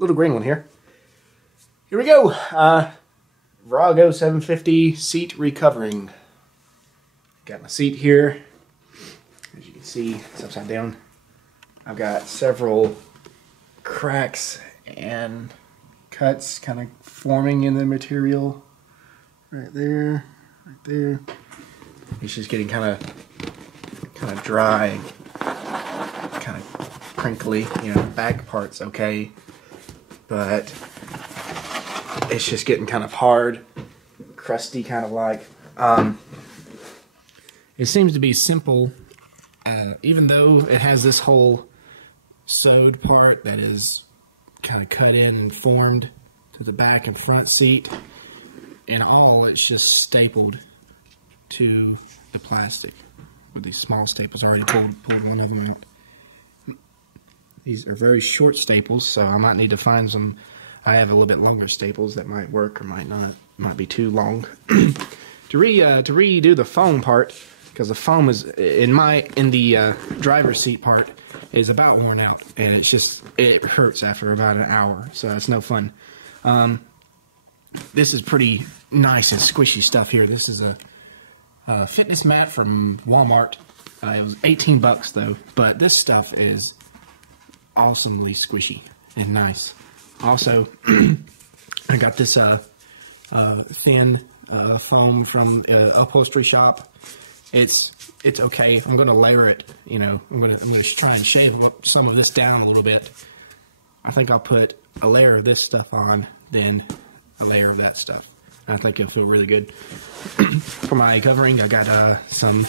little green one here. Here we go. Virago 750 seat recovering. Got my seat here. As you can see, it's upside down. I've got several cracks and cuts kind of forming in the material. Right there, right there. It's just getting kind of dry, kind of crinkly. You know, the back part's okay, but it's just getting kind of hard, crusty, kind of like. It seems to be simple, even though it has this whole sewed part that is kind of cut in and formed to the back and front seat. In all, it's just stapled to the plastic with these small staples. I already pulled one of them out. These are very short staples, so I might need to find some. I have a little bit longer staples that might work or might not. Might be too long. To redo the foam part, because the foam is in the driver's seat part is about worn out, and it hurts after about an hour, so it's no fun. This is pretty nice and squishy stuff here. This is a fitness mat from Walmart. It was 18 bucks though, but this stuff is awesomely squishy and nice. Also, I got this thin foam from upholstery shop. It's okay. I'm gonna layer it. You know, I'm gonna try and shave some of this down a little bit. I think I'll put a layer of this stuff on, then a layer of that stuff. I think it'll feel really good. For my covering, I got some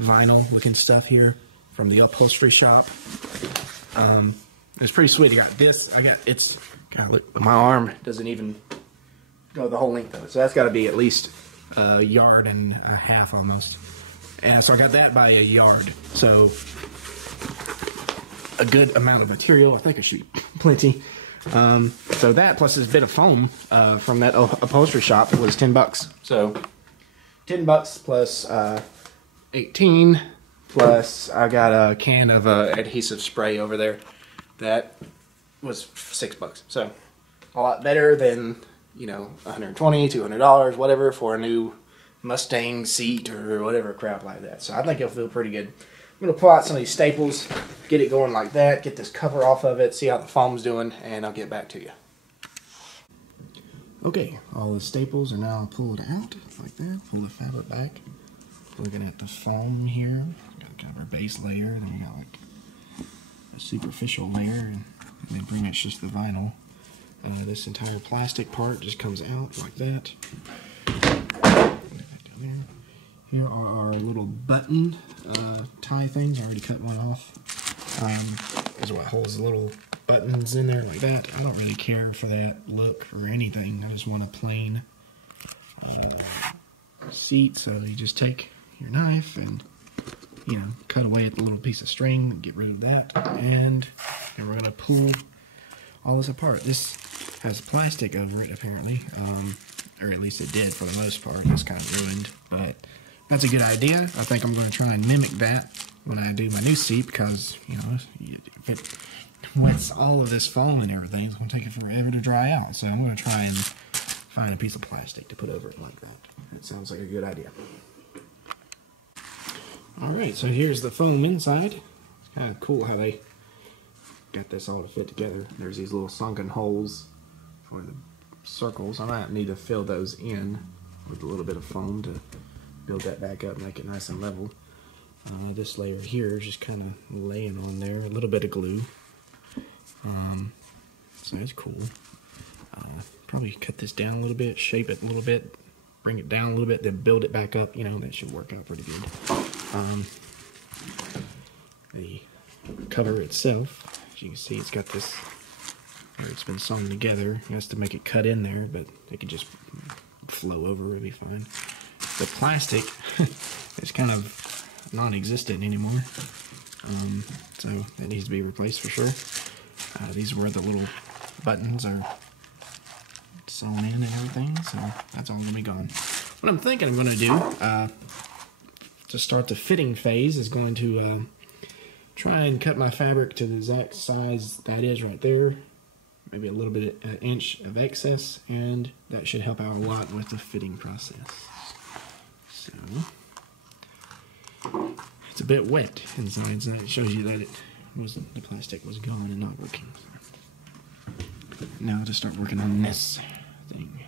vinyl looking stuff here from the upholstery shop. It's pretty sweet. I got this. God, look, my arm doesn't even go the whole length of it, so that's got to be at least a yard and a half almost. And so I got that by a yard. So a good amount of material. I think it should be plenty. So that plus this bit of foam from that upholstery shop was 10 bucks. So 10 bucks plus 18 plus I got a can of adhesive spray over there. That was 6 bucks. So a lot better than, you know, $120, $200, whatever for a new Mustang seat or whatever crap like that. So I think it'll feel pretty good. I'm going to pull out some of these staples, get it going like that, get this cover off of it, see how the foam's doing, and I'll get back to you. Okay, all the staples are now pulled out like that. Pull the fabric back. Looking at the foam here. Got kind of our base layer, then we got like a superficial layer, and then pretty much just the vinyl. This entire plastic part just comes out like that. Here are our little button tie things. I already cut one off. Is what holds the little buttons in there like that. I don't really care for that look or anything. I just want a plain seat. So you just take your knife and, you know, cut away at the little piece of string and get rid of that. And we're going to pull all this apart. This has plastic over it apparently, or at least it did for the most part. It's kind of ruined, but that's a good idea. I think I'm going to try and mimic that when I do my new seat, because, you know, if it wets all of this foam and everything, it's going to take it forever to dry out. So I'm going to try and find a piece of plastic to put over it like that. It sounds like a good idea. Alright, so here's the foam inside. It's kind of cool how they got this all to fit together. There's these little sunken holes for the circles. I might need to fill those in with a little bit of foam to build that back up, make it nice and level. This layer here is just kind of laying on there, a little bit of glue. So it's cool. Probably cut this down a little bit, shape it a little bit, bring it down a little bit, then build it back up. You know, that should work out pretty good. The cover itself, as you can see, it's got this where it's been sewn together. It has to make it cut in there, but it can just flow over, it'll be fine. The plastic is kind of non-existent anymore, so that needs to be replaced for sure. These are where the little buttons are sewn in and everything, so that's all going to be gone. What I'm thinking I'm going to do to start the fitting phase is going to try and cut my fabric to the exact size that is right there. maybe a little bit, an inch of excess, and that should help out a lot with the fitting process. So it's a bit wet inside, so it shows you that the plastic was gone and not working. Now to start working on this thing.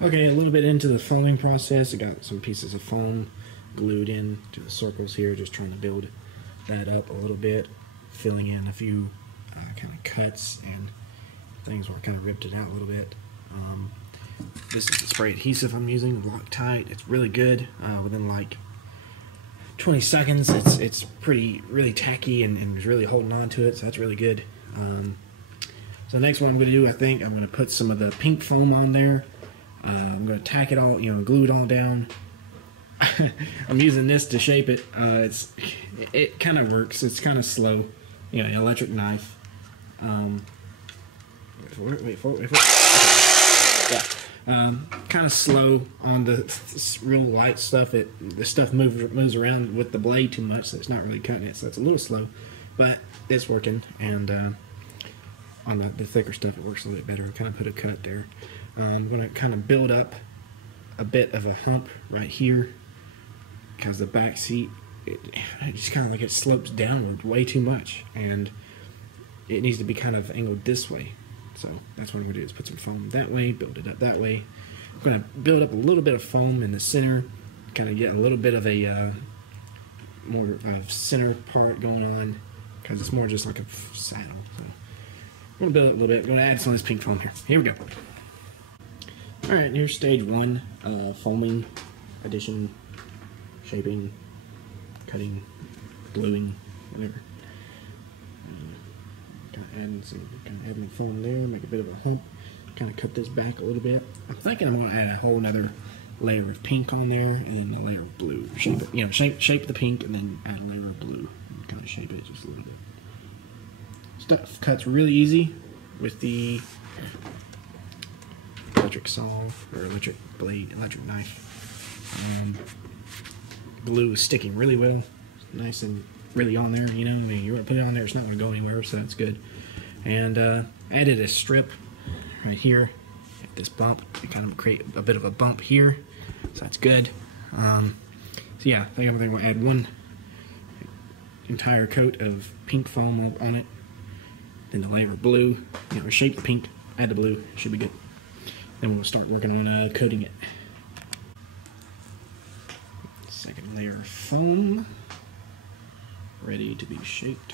Okay, a little bit into the foaming process. I got some pieces of foam glued in to the circles here, just trying to build that up a little bit, filling in a few kind of cuts and things where I kind of ripped it out a little bit. This is the spray adhesive I'm using, Loctite. It's really good. Within like 20 seconds, it's really tacky and it's really holding on to it, so that's really good. So the next one I'm going to do, I think I'm going to put some of the pink foam on there. I'm going to tack it all, glue it all down. I'm using this to shape it. It kind of works. It's kind of slow. Electric knife. Wait for it. Yeah. Kind of slow on the real light stuff. The stuff moves around with the blade too much, so it's not really cutting it. So it's a little slow, but it's working. And on the thicker stuff, it works a little bit better. I kind of put a cut there. I'm going to kind of build up a bit of a hump right here, because the back seat, it just kind of like it slopes downward way too much, and it needs to be kind of angled this way. So that's what I'm going to do, is put some foam that way, build it up that way. I'm going to build up a little bit of foam in the center, kind of get a little bit of a more center part going on, because it's more just like a saddle. So I'm going to build it a little bit. I'm going to add some of this pink foam here. Here we go. Alright, here's stage 1, foaming, addition, shaping, cutting, gluing, whatever. Kind of adding foam there, make a bit of a hump, kind of cut this back a little bit. I'm thinking I'm going to add a whole another layer of pink on there, and then a layer of blue. Shape it, shape the pink, and then add a layer of blue, and kind of shape it just a little bit. Stuff cuts really easy with the electric saw, or electric blade, electric knife. Glue is sticking really well, nice and really on there. You want to put it on there, it's not going to go anywhere, so that's good. And added a strip right here at this bump to kind of create a bit of a bump here, so that's good. So yeah, I think I'm going to add one entire coat of pink foam on it, then the layer of blue. Shape the pink, add the blue, should be good. Then we'll start working on coating it. Second layer of foam, ready to be shaped.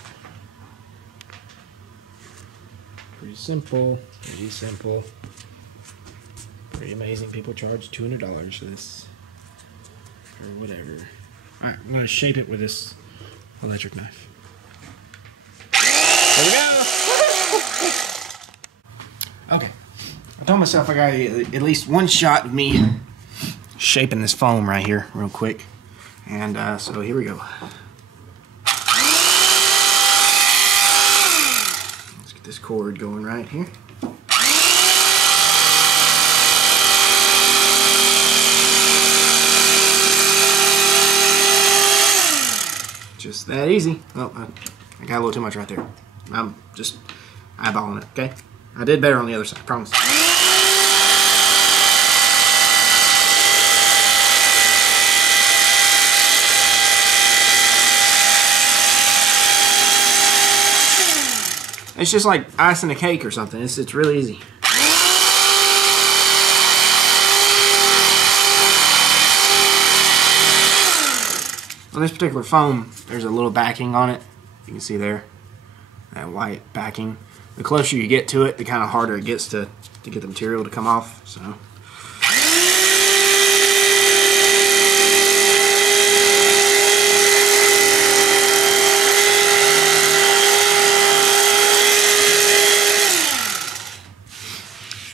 Pretty simple, pretty amazing. People charge $200 for this, or whatever. Alright, I'm going to shape it with this electric knife. There we go! Okay. I told myself I got at least one shot of me shaping this foam right here real quick. And so here we go. Let's get this cord going right here. Just that easy. Oh, I got a little too much right there. I'm just eyeballing it, okay? I did better on the other side, I promise. It's just like icing a cake or something. It's really easy. On this particular foam, there's a little backing on it. You can see there, that white backing. The closer you get to it, the kind of harder it gets to get the material to come off. So.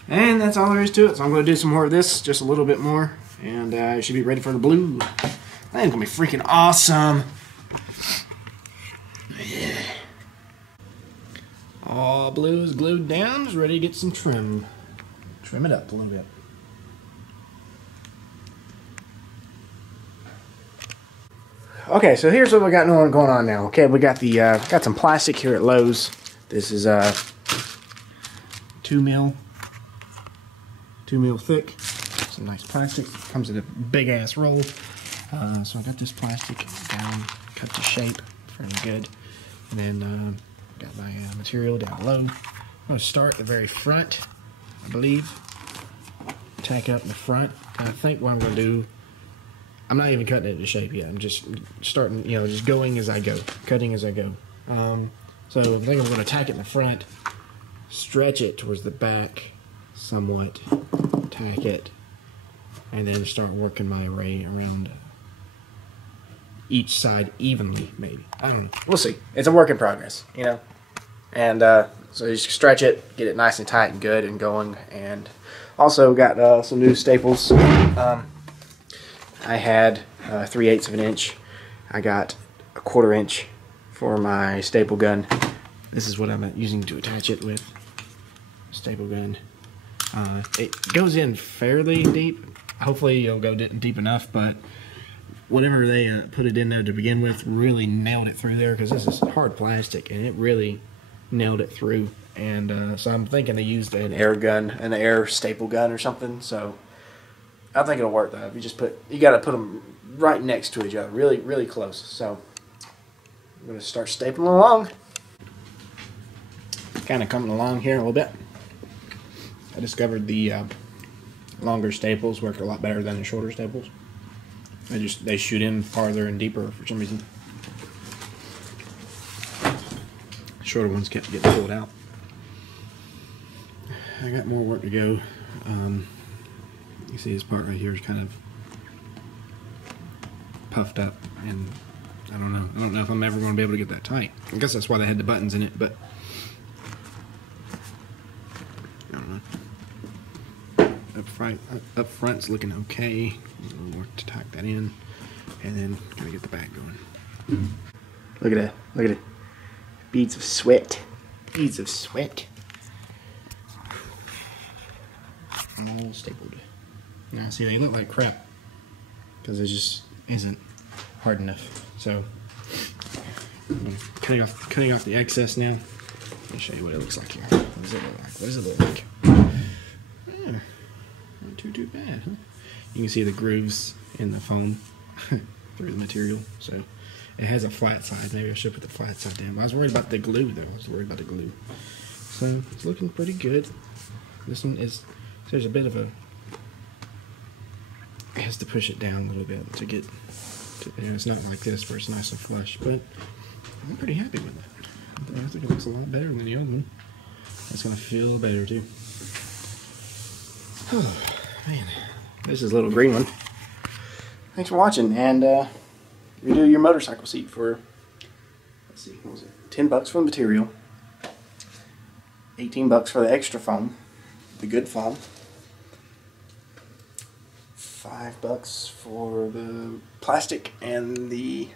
And that's all there is to it. So I'm going to do some more of this, just a little bit more, and it should be ready for the blue. That's going to be freaking awesome. Yeah. All blue is glued down, is ready to get some trim. Trim it up a little bit. Okay, so here's what we got going on now. Okay, we got the got some plastic here at Lowe's. This is 2 mil thick. Some nice plastic. Comes in a big ass roll. So I got this plastic down, cut to shape, fairly good. And then got my material down below. I'm going to start at the very front, I believe. Tack up in the front. And I think what I'm going to do, I'm not even cutting it into shape yet. I'm just starting, you know, just going as I go, cutting as I go. So I think I'm going to tack it in the front, stretch it towards the back somewhat, tack it, and then start working my array around each side evenly, maybe. I don't know. We'll see. It's a work in progress, you know. And so you just stretch it, get it nice and tight and good and going. And also got some new staples. I had 3/8 of an inch. I got a 1/4 inch for my staple gun. This is what I'm using to attach it with. Staple gun. It goes in fairly deep. Hopefully you'll go deep enough, but whatever they put it in there to begin with really nailed it through there, because this is hard plastic and it really nailed it through. And so I'm thinking they used an air gun, an air staple gun or something. So I think it'll work though. You got to put them right next to each other, really, really close. So I'm going to start stapling along. Kind of coming along here a little bit. I discovered the longer staples work a lot better than the shorter staples. They shoot in farther and deeper for some reason. The shorter ones kept getting pulled out. I got more work to go. You see this part right here is kind of puffed up, and I don't know if I'm ever going to be able to get that tight. I guess that's why they had the buttons in it, but I don't know. Up front's looking okay. A little more to tack that in, and then gotta get the back going. Look at that! Look at it! Beads of sweat. Beads of sweat. All stapled. Now see, they look like crap because it just isn't hard enough. So I'm cutting off the excess now. Let me show you what it looks like here. What does it look like? What does it look like? Yeah, not too bad, huh? You can see the grooves in the foam through the material. So it has a flat side. Maybe I should put the flat side down. I was worried about the glue though. So it's looking pretty good. This one is, there's a bit of a, it has to push it down a little bit to get to, you know, it's not like this where it's nice and flush, but I'm pretty happy with it. I think it looks a lot better than the other one. That's gonna feel better too. Oh man, this is a little green one. Thanks for watching, and redo your motorcycle seat for, let's see, what was it? 10 bucks for the material, 18 bucks for the extra foam, the good foam, 5 bucks for the plastic and the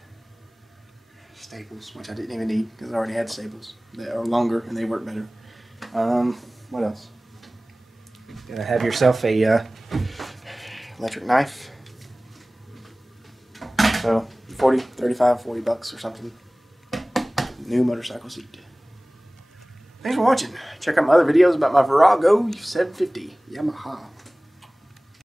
staples, which I didn't even need because I already had staples that are longer and they work better. What else? Gotta have yourself a electric knife. So 35, 40 bucks or something. New motorcycle seat. Thanks for watching. Check out my other videos about my Virago 750 Yamaha.